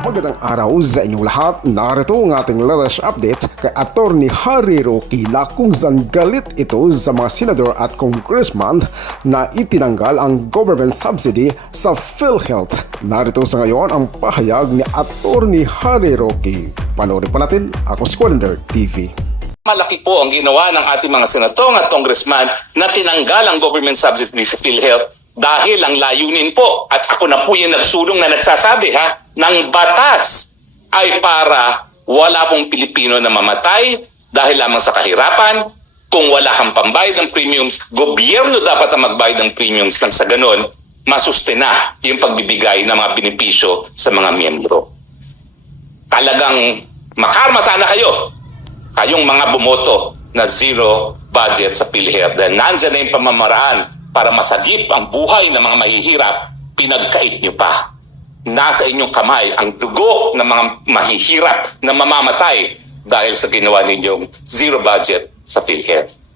Magandang araw sa inyong lahat. Narito ang ating latest update kay Attorney Harry Roque na kung saan galit ito sa mga senador at congressman na itinanggal ang government subsidy sa PhilHealth. Narito sa ngayon ang pahayag ni Attorney Harry Roque. Panoorin pa natin. Ako si Qualender TV. Malaki po ang ginawa ng ating mga senador at congressman na tinanggal ang government subsidy sa PhilHealth dahil ang layunin po, at ako na po yung nagsulong na nagsasabi ng batas ay para wala pong Pilipino na mamatay dahil lamang sa kahirapan. Kung wala kang pambayad ng premiums, gobyerno dapat ang magbayad ng premiums nang sa ganon, masustena yung pagbibigay ng mga benepisyo sa mga miyembro. Talagang makarma sana kayong mga bumoto na zero budget sa PhilHealth dahil nandyan na yung pamamaraan para masagip ang buhay ng mga mahihirap, pinagkait nyo pa. Nasa inyong kamay ang dugo ng mga mahihirap na mamamatay dahil sa ginawa ninyong zero budget sa PhilHealth.